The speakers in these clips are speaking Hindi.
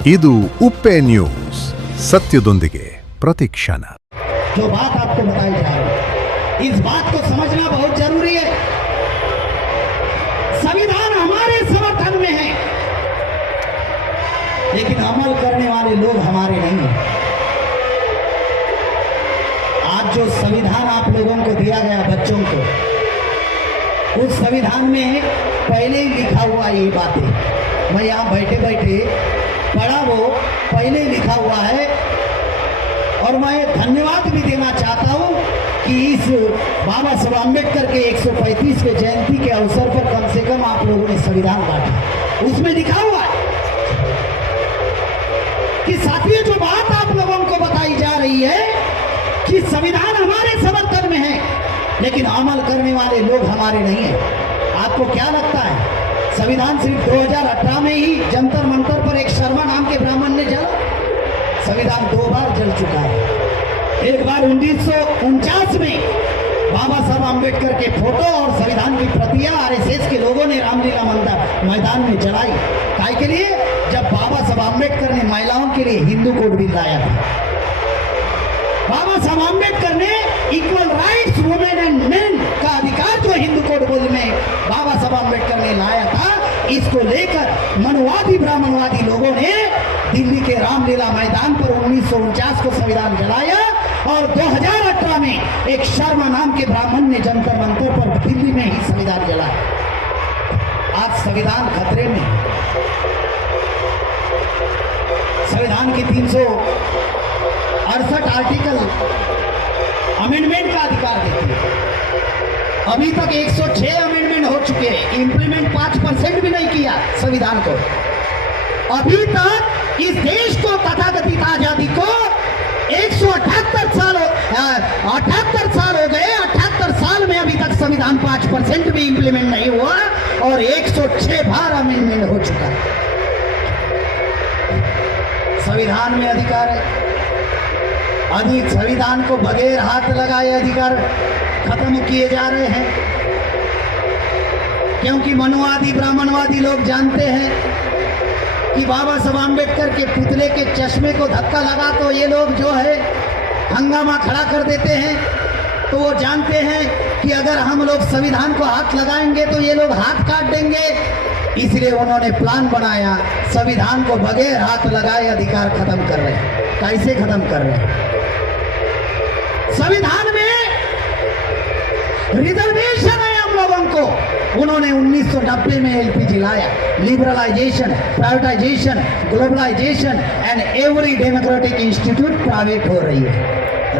ಇದು ಉಪ್ಪೆ ನ್ಯೂಸ್, ಸತ್ಯದೊಂದಿಗೆ ಪ್ರತಿಕ್ಷಣ। जो बात आपको बताई जा रही है, इस बात को समझना बहुत जरूरी है। संविधान हमारे समर्थन में है, लेकिन अमल करने वाले लोग हमारे नहीं हैं। आज जो संविधान आप लोगों को दिया गया बच्चों को, उस संविधान में पहले ही लिखा हुआ ये बातें, मैं यहाँ बैठे बैठे पढ़ा, वो पहले लिखा हुआ है। और मैं धन्यवाद भी देना चाहता हूँ कि इस बाबा साहब अम्बेडकर के 135 के जयंती के अवसर पर कम से कम आप लोगों ने संविधान बांटा। उसमें लिखा हुआ है कि साथियों, जो बात आप लोगों को बताई जा रही है कि संविधान हमारे समर्थन में है, लेकिन अमल करने वाले लोग हमारे नहीं है। आपको क्या लगता है संविधान सिर्फ 2018 में ही जंतर मंतर पर एक शर्मा नाम के ब्राह्मण ने जला? संविधान 2 बार जल चुका है। एक बार 1949 में बाबा साहब अम्बेडकर के फोटो और संविधान की प्रतियां आरएसएस के लोगों ने रामलीला मैदान में जलाई। काय के लिए? जब बाबा साहब अम्बेडकर ने महिलाओं के लिए हिंदू कोड बिल लाया था। बाबा साहब अम्बेडकर ने equal rights women and main का अधिकार जो हिंदू कोड बिल में बाबा साहब अम्बेडकर ने लाया था, इसको लेकर मनुवादी ब्राह्मणवादी लोगों ने दिल्ली के रामलीला मैदान पर 1949 को संविधान जलाया और 2018 में एक शर्मा नाम के ब्राह्मण ने जंतर मंतर पर दिल्ली में ही संविधान जलाया। आज संविधान खतरे में। संविधान की 368 आर्टिकल अमेंडमेंट का अधिकार देती है। अभी तक 106 अमेंडमेंट हो चुके हैं, इंप्लीमेंट 5% भी नहीं किया संविधान को। अभी तक इस देश को तथाकथित आजादी को 178 साल हो गए। 78 साल में अभी तक संविधान 5% भी इंप्लीमेंट नहीं हुआ और 106 बार अमेंडमेंट हो चुका है। संविधान में अधिकार है, अधिक संविधान को बगैर हाथ लगाए अधिकार खत्म किए जा रहे हैं, क्योंकि मनुवादी ब्राह्मणवादी लोग जानते हैं कि बाबा साहब अम्बेडकर के पुतले के चश्मे को धक्का लगा तो ये लोग जो है हंगामा खड़ा कर देते हैं। तो वो जानते हैं कि अगर हम लोग संविधान को हाथ लगाएंगे तो ये लोग हाथ काट देंगे, इसलिए उन्होंने प्लान बनाया, संविधान को बगैर हाथ लगाए अधिकार खत्म कर रहे हैं। कैसे खत्म कर रहे हैं? संविधान में रिजर्वेशन है हम लोगों को। उन्होंने 1990 में एलपीजी लाया। Liberalisation, privatisation, globalisation and every democratic institute private हो रही है।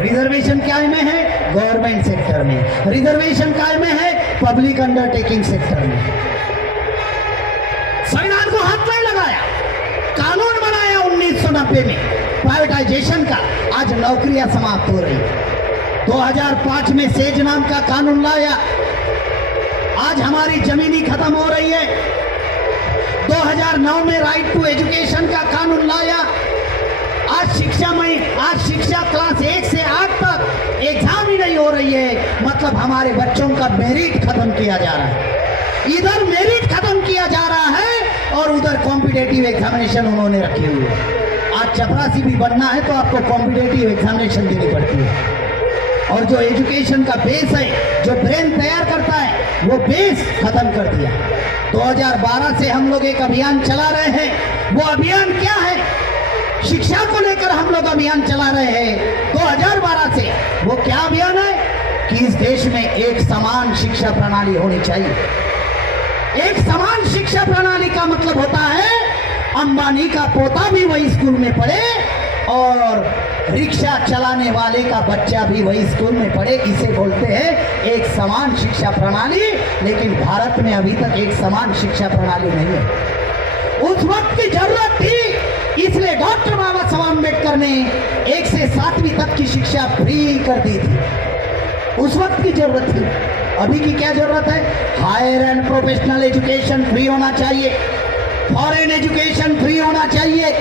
रिजर्वेशन क्या में है? गवर्नमेंट सेक्टर में। रिजर्वेशन क्या में है? पब्लिक अंडरटेकिंग सेक्टर में। संविधान को हाथ नहीं लगाया, कानून बनाया 1990 में प्राइवेटाइजेशन का। आज नौकरियां समाप्त हो रही है। 2005 में सेज नाम का कानून लाया, आज हमारी जमीनी खत्म हो रही है। 2009 में राइट टू एजुकेशन का कानून लाया, आज शिक्षा क्लास 1 से 8 तक एग्जाम ही नहीं हो रही है। मतलब हमारे बच्चों का मेरिट खत्म किया जा रहा है। इधर मेरिट खत्म किया जा रहा है और उधर कॉम्पिटेटिव एग्जामिनेशन उन्होंने रखी हुई है। आज चपरासी भी बनना है तो आपको कॉम्पिटेटिव एग्जामिनेशन देनी पड़ती है। और जो एजुकेशन का बेस है, जो ब्रेन तैयार करता है, वो बेस खत्म कर दिया। 2012 से हम लोग एक अभियान चला रहे हैं। वो अभियान क्या है? शिक्षा को लेकर हम लोग अभियान चला रहे हैं 2012 से। वो क्या अभियान है? कि इस देश में एक समान शिक्षा प्रणाली होनी चाहिए। एक समान शिक्षा प्रणाली का मतलब होता है अंबानी का पोता भी वही स्कूल में पढ़े और रिक्शा चलाने वाले का बच्चा भी वही स्कूल में पढ़े। इसे बोलते हैं एक समान शिक्षा प्रणाली। लेकिन भारत में अभी तक एक समान शिक्षा प्रणाली नहीं है। उस वक्त की जरूरत थी, इसलिए डॉक्टर बाबा साहब अम्बेडकर ने 1 से 7वीं तक की शिक्षा फ्री कर दी थी। उस वक्त की जरूरत थी। अभी की क्या जरूरत है? Higher and professional education free होना चाहिए, फॉरेन एजुकेशन फ्री होना चाहिए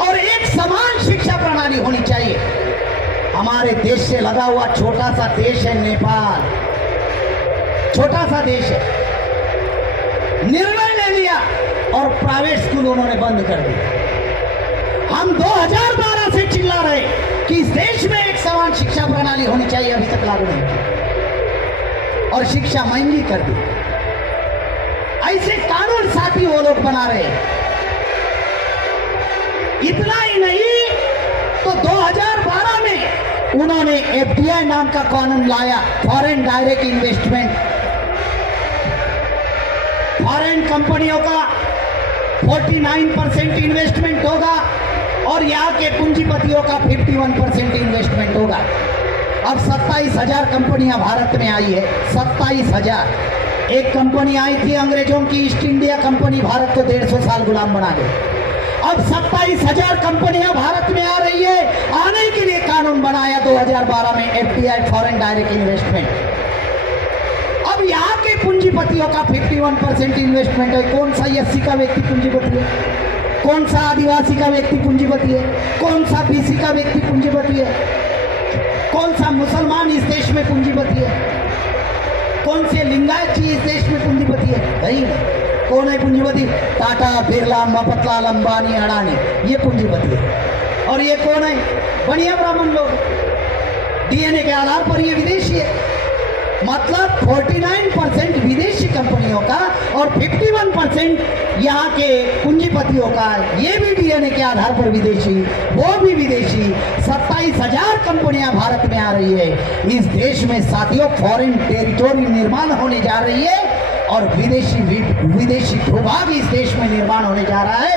और एक समान शिक्षा प्रणाली होनी चाहिए। हमारे देश से लगा हुआ छोटा सा देश है नेपाल, छोटा सा देश है। निर्णय ले लिया और प्राइवेट स्कूल उन्होंने बंद कर दिए। हम 2012 से चिल्ला रहे कि इस देश में एक समान शिक्षा प्रणाली होनी चाहिए, अभी तक लागू नहीं हुई और शिक्षा महंगी कर दी। ऐसे कानून साथी वो लोग बना रहे हैं। इतना ही नहीं तो 2012 में उन्होंने एफडीआई नाम का कानून लाया, फॉरेन डायरेक्ट इन्वेस्टमेंट। फॉरेन कंपनियों का 49% इन्वेस्टमेंट होगा और यहाँ के पूंजीपतियों का 51% इन्वेस्टमेंट होगा। अब 27,000 कंपनियां भारत में आई है, 27,000। एक कंपनी आई थी अंग्रेजों की, ईस्ट इंडिया कंपनी, भारत को 150 साल गुलाम बना गई। अब 27,000 कंपनियां भारत में आ रही है। आने के लिए कानून बनाया 2012 में, एफडीआई, फॉरेन डायरेक्ट इन्वेस्टमेंट। अब यहाँ के पूंजीपतियों का 51% इन्वेस्टमेंट है। कौन सा एससी का व्यक्ति पूंजीपति है, कौन सा आदिवासी का व्यक्ति पूंजीपति है, कौन सा बीसी का व्यक्ति पूंजीपति है, कौन सा मुसलमान इस देश में पूंजीपति है, कौन से लिंगायत जी इस देश में पूंजीपति है? नहीं। कौन है पूंजीपति? टाटा, बिरला, मफतलाल, अंबानी, अडानी, ये पूंजीपति है। और ये कौन है? बढ़िया ब्राह्मण लोग। डीएनए के आधार पर ये विदेशी है। मतलब 49% विदेशी कंपनियों का और 51% यहाँ के पूंजीपतियों का, ये भी डीएनए के आधार पर विदेशी, वो भी विदेशी। 27,000 कंपनियां भारत में आ रही है। इस देश में साथियों फॉरेन टेरिटोरी निर्माण होने जा रही है और विदेशी भूभाग इस देश में निर्माण होने जा रहा है।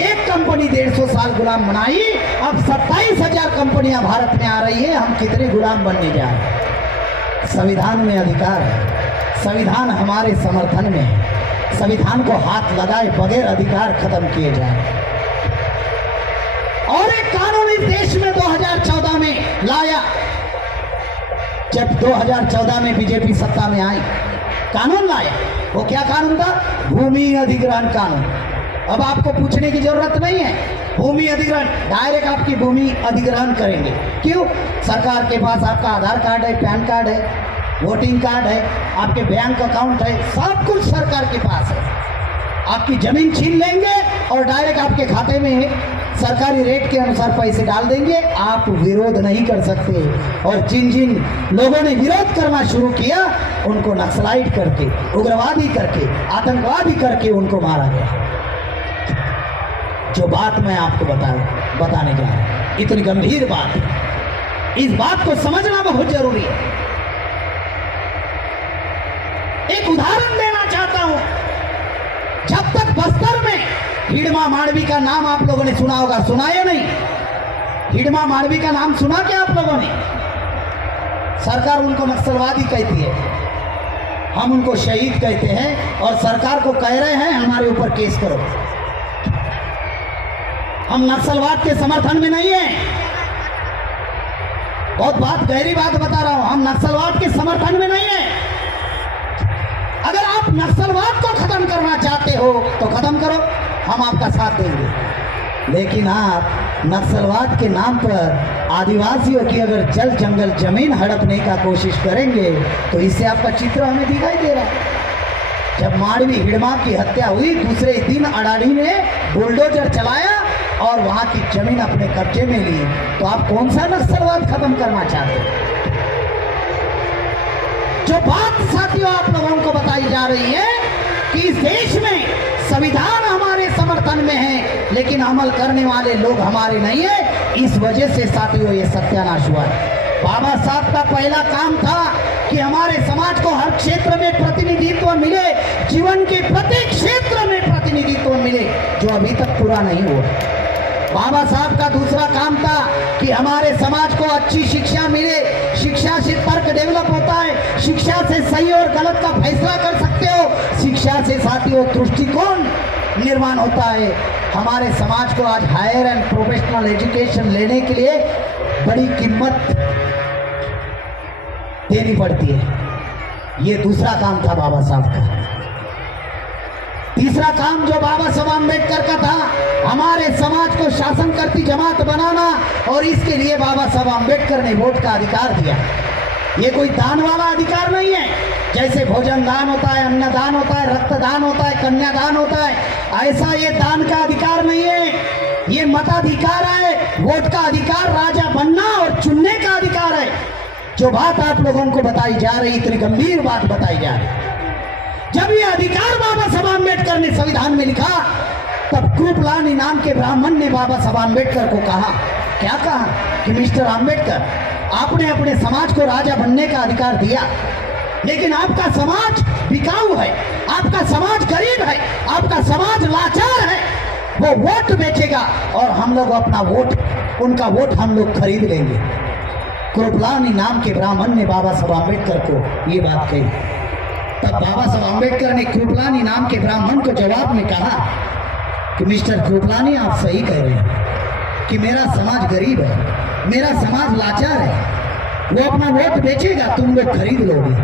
एक कंपनी 150 साल गुलाम बनाई, अब 27,000 कंपनियां भारत में आ रही है। हम कितने गुलाम बनने जा रहे हैं? संविधान में अधिकार है, संविधान हमारे समर्थन में है। संविधान को हाथ लगाए बगैर अधिकार खत्म किए जाए। और एक कानून इस देश में 2014 में लाया, जब 2014 में बीजेपी सत्ता में आई, कानून लाया। वो क्या कानून था? भूमि अधिग्रहण कानून। अब आपको पूछने की जरूरत नहीं है, भूमि अधिग्रहण, डायरेक्ट आपकी भूमि अधिग्रहण करेंगे। क्यों? सरकार के पास आपका आधार कार्ड है, पैन कार्ड है, वोटिंग कार्ड है, आपके बैंक अकाउंट है, सब कुछ सरकार के पास है। आपकी जमीन छीन लेंगे और डायरेक्ट आपके खाते में सरकारी रेट के अनुसार पैसे डाल देंगे। आप विरोध नहीं कर सकते। और जिन जिन लोगों ने विरोध करना शुरू किया उनको नक्सलाइट करके, उग्रवादी करके, आतंकवादी करके उनको मारा गया। जो बात मैं आपको बताने जा रहा हूं, इतनी गंभीर बात है, इस बात को समझना बहुत जरूरी है। एक उदाहरण देना चाहता हूं। जब तक बस्तर में हिडमा माड़वी का नाम आप लोगों ने सुना होगा, सुना या नहीं? हिडमा माड़वी का नाम सुना क्या आप लोगों ने? सरकार उनको नक्सलवादी कहती है, हम उनको शहीद कहते हैं और सरकार को कह रहे हैं हमारे ऊपर केस करो। हम नक्सलवाद के समर्थन में नहीं है। बहुत गहरी बात बता रहा हूं, हम नक्सलवाद के समर्थन में नहीं है। अगर आप नक्सलवाद को खत्म करना चाहते हो तो खत्म करो, हम आपका साथ देंगे। लेकिन आप नक्सलवाद के नाम पर आदिवासियों की अगर जल जंगल जमीन हड़पने का कोशिश करेंगे तो इससे आपका चित्र हमें दिखाई दे रहा है। जब माड़वी हिडमा की हत्या हुई, दूसरे दिन अडानी ने बुलडोजर चलाया और वहां की जमीन अपने कब्जे में ली, तो आप कौन सा नक्सलवाद खत्म करना चाहते हैं? जो बात साथियों आप लोगों को बताई जा रही है कि इस देश में संविधान हमारे समर्थन में है लेकिन अमल करने वाले लोग हमारे नहीं है, इस वजह से साथियों ये सत्यानाश हुआ है। बाबा साहब का पहला काम था कि हमारे समाज को हर क्षेत्र में प्रतिनिधित्व मिले, जीवन के प्रत्येक क्षेत्र में प्रतिनिधित्व मिले, जो अभी तक पूरा नहीं हुआ। बाबा साहब का दूसरा काम था कि हमारे समाज को अच्छी शिक्षा मिले। शिक्षा से तर्क डेवलप होता है, शिक्षा से सही और गलत का फैसला कर सकते हो, शिक्षा से साथियों दृष्टिकोण निर्माण होता है। हमारे समाज को आज हायर एंड प्रोफेशनल एजुकेशन लेने के लिए बड़ी कीमत देनी पड़ती है। ये दूसरा काम था बाबा साहब का। तीसरा काम जो बाबा साहब अम्बेडकर का था, हमारे समाज को शासन करती जमात बनाना, और इसके लिए बाबा साहब अम्बेडकर ने वोट का अधिकार दिया। ये कोई दान वाला अधिकार नहीं है, जैसे भोजन दान होता है, अन्नदान होता है, रक्तदान होता है, कन्यादान होता है, ऐसा ये दान का अधिकार नहीं है, ये मताधिकार है, वोट का अधिकार, राजा बनना और चुनने का अधिकार है। जो बात आप लोगों को बताई जा रही, इतनी गंभीर बात बताई जा रही, जब ये अधिकार बाबा साहब आम्बेडकर ने संविधान में लिखा, तब कृपलानी नाम के ब्राह्मण ने बाबा साहब आम्बेडकर को कहा, क्या कहा कि मिस्टर आम्बेडकर, आपने अपने समाज को राजा बनने का अधिकार दिया, लेकिन आपका समाज बिकाऊ है, आपका समाज गरीब है, आपका समाज लाचार है, वो वोट बेचेगा और हम लोग अपना वोट, उनका वोट हम लोग खरीद लेंगे। कृपलानी नाम के ब्राह्मण ने बाबा साहब आम्बेडकर को ये बात कही। तब बाबा साहब आम्बेडकर ने कृपलानी नाम के ब्राह्मण को जवाब में कहा कि मिस्टर कृपलानी, आप सही कह रहे हैं कि मेरा समाज गरीब है, मेरा समाज लाचार है, वो अपना वोट बेचेगा, तुम लोग खरीद लोगे,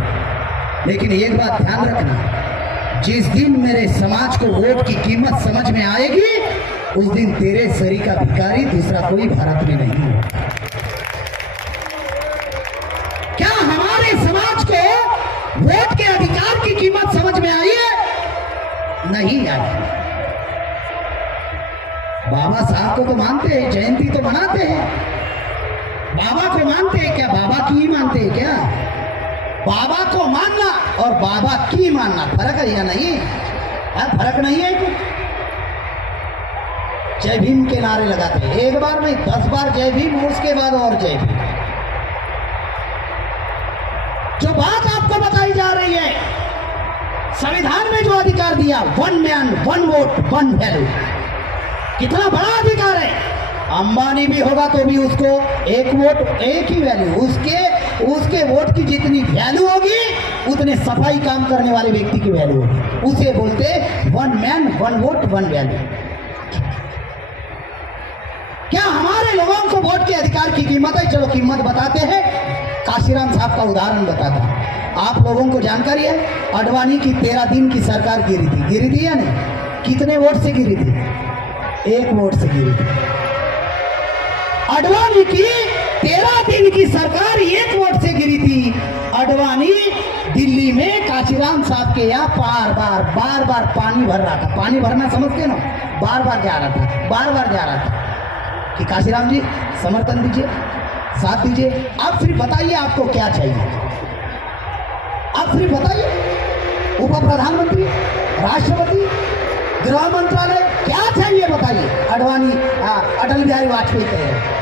लेकिन एक बात ध्यान रखना, जिस दिन मेरे समाज को वोट की कीमत समझ में आएगी, उस दिन तेरे सरी का भिखारी दूसरा कोई भारत में नहीं है। क्या हमारे समाज को वोट के अधिकार की कीमत समझ में आई है? नहीं आई। बाबा साहब को तो मानते हैं, जयंती तो मनाते हैं, बाबा को मानते हैं क्या? बाबा की मानते हैं क्या? बाबा को मानना और बाबा की मानना फर्क है या नहीं? फर्क नहीं है कुछ? जय भीम के नारे लगाते हैं, एक बार नहीं 10 बार जय भीम, उसके बाद और जय भीम। जो बात आपको बताई जा रही है, संविधान में जो अधिकार दिया, 1 मैन 1 वोट 1 वैल्यू, कितना बड़ा अधिकार है। अंबानी भी होगा तो भी उसको एक वोट एक ही वैल्यू, उसके वोट की जितनी वैल्यू होगी उतने सफाई काम करने वाले व्यक्ति की वैल्यू होगी। उसे बोलते 1 मैन 1 वोट 1 वैल्यू। क्या हमारे लोगों को वोट के अधिकार की कीमत है? चलो कीमत बताते हैं। काशीराम साहब का उदाहरण बताता हूं। आप लोगों को जानकारी है, अडवाणी की 13 दिन की सरकार गिरी थी या नहीं? कितने वोट से गिरी थी? 1 वोट से गिरी थी। अडवाणी की 13 दिन की सरकार 1 वोट से गिरी थी। अडवाणी दिल्ली में काशीराम साहब के यहाँ बार बार पानी भर रहा था। पानी भरना समझते ना? बार बार जा रहा था कि काशीराम जी समर्थन दीजिए, साथ दीजिए। अब फिर बताइए आपको क्या चाहिए? अब फिर बताइए, उप प्रधानमंत्री, राष्ट्रपति, गृह मंत्रालय, क्या चाहिए बताइए? अडवाणी अटल बिहारी वाजपेयी कह रहे।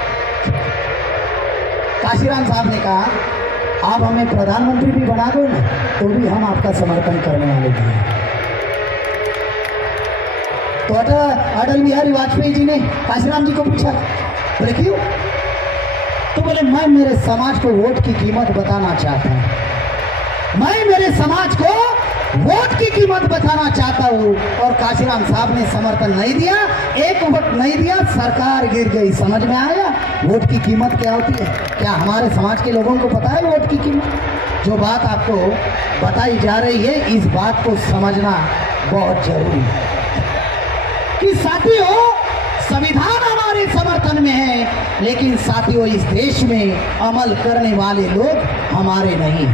काशीराम साहब ने कहा, आप हमें प्रधानमंत्री भी बना दो ना, तो भी हम आपका समर्थन करने वाले हैं। तो अटल बिहारी वाजपेयी जी ने काशीराम जी को पूछा, बोले क्यों? तो बोले, मैं मेरे समाज को वोट की कीमत बताना चाहता हूं, मैं मेरे समाज को वोट की कीमत बताना चाहता हूं। और काशीराम साहब ने समर्थन नहीं दिया, 1 वोट नहीं दिया, सरकार गिर गई। समझ में आया वोट की कीमत क्या होती है? क्या हमारे समाज के लोगों को पता है वोट की कीमत? जो बात आपको बताई जा रही है, इस बात को समझना बहुत जरूरी है कि साथियों, संविधान हमारे समर्थन में है, लेकिन साथियों इस देश में अमल करने वाले लोग हमारे नहीं।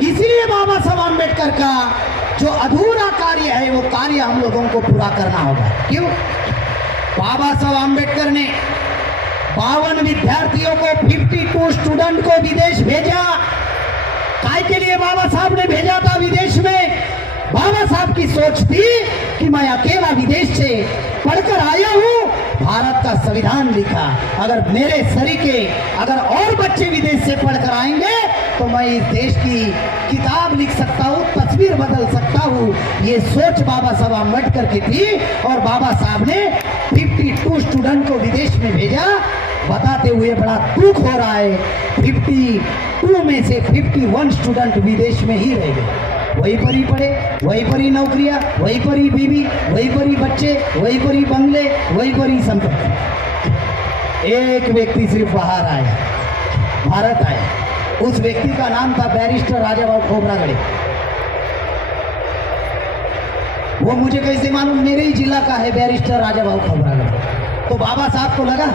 इसलिए बाबा साहब आम्बेडकर का जो अधूरा कार्य है, वो कार्य हम लोगों को पूरा करना होगा। क्यों? बाबा साहब आम्बेडकर ने 52 विद्यार्थियों को, 52 स्टूडेंट को विदेश भेजा। काय के लिए बाबा साहब ने भेजा था विदेश में? बाबा साहब की सोच थी कि मैं अकेला विदेश से पढ़कर आया हूं, भारत का संविधान लिखा, अगर मेरे सरीके अगर और बच्चे विदेश से पढ़कर आएंगे तो मैं इस देश की किताब लिख सकता हूं, तस्वीर बदल सकता हूं। ये सोच बाबा साहब आम्बेडकर की थी। और बाबा साहब ने 52 स्टूडेंट को विदेश में भेजा। बताते हुए बड़ा दुख हो रहा है, 52 में से 51 स्टूडेंट विदेश में ही रह गए। वहीं पर ही पढ़े, वहीं पर ही नौकरियां, वहीं पर ही बीवी, वहीं पर ही बच्चे, वहीं पर ही बंगले, वहीं पर ही संपत्ति। एक व्यक्ति सिर्फ बाहर आया, भारत आया। उस व्यक्ति का नाम था बैरिस्टर राजाभाऊ खोब्रागड़े। वो मुझे कैसे मालूम? मेरे ही जिला का है बैरिस्टर राजाभाऊ खोब्रागड़े। तो बाबा साहब को लगा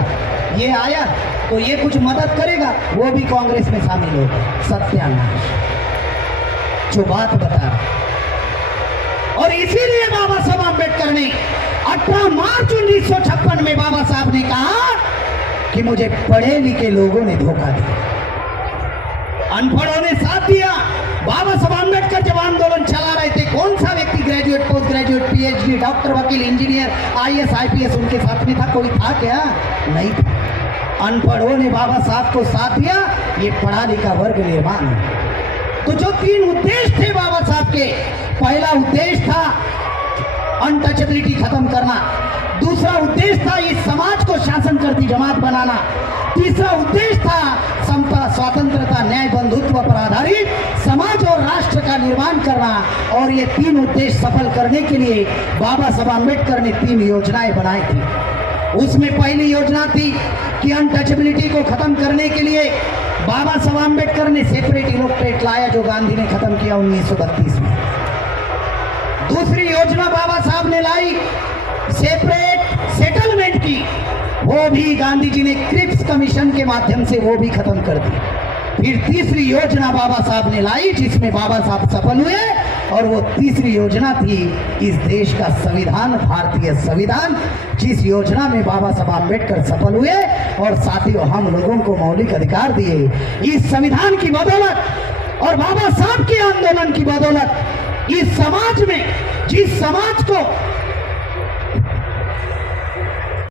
ये आया तो ये कुछ मदद करेगा, वो भी कांग्रेस में शामिल हो गए। सत्यानाश। जो बात बता रहा हूं। और इसीलिए बाबा साहब आंबेडकर ने 18 मार्च 1956 में बाबा साहब ने कहा कि मुझे पढ़े लिखे लोगों ने धोखा दिया, अनपढ़ों ने साथ दिया। बाबा साहब आंबेडकर जब आंदोलन चला रहे थे, कौन सा व्यक्ति graduate, post graduate, PhD, doctor, वकील, इंजीनियर, आईएएस, आईपीएस उनके साथ में था? कोई था क्या? नहीं था। अनपढ़ों ने बाबा साहब को साथ दिया। ये पढ़ा लिखा वर्ग निर्माण है। तो जो 3 उद्देश्य थे बाबा साहब के, पहला उद्देश्य था अनटचेबिलिटी खत्म करना, दूसरा उद्देश्य था इस समाज को शासन करती जमात बनाना, तीसरा उद्देश्य था समता, स्वतंत्रता, न्याय, बंधुत्व पर आधारित समाज और राष्ट्र का निर्माण करना। और ये 3 उद्देश्य सफल करने के लिए बाबा साहब आंबेडकर ने 3 योजनाएं बनाई थी। उसमें पहली योजना थी कि अनटचेबिलिटी को खत्म करने के लिए बाबा साहब आंबेडकर ने सेपरेट इलेक्टोरेट लाया, जो गांधी ने खत्म किया 1932 में। दूसरी योजना बाबा साहब ने लाई सेपरेट सेटलमेंट की, वो भी गांधी जी ने क्रिप्स कमीशन के माध्यम से वो भी खत्म कर दी। फिर तीसरी योजना बाबा साहब ने लाई, जिसमें बाबा साहब सफल हुए, और वो तीसरी योजना थी इस देश का संविधान, भारतीय संविधान, जिस योजना में बाबा साहब आंबेडकर सफल हुए और साथियों हम लोगों को मौलिक अधिकार दिए। इस संविधान की बदौलत और बाबा साहब के आंदोलन की बदौलत इस समाज में, जिस समाज को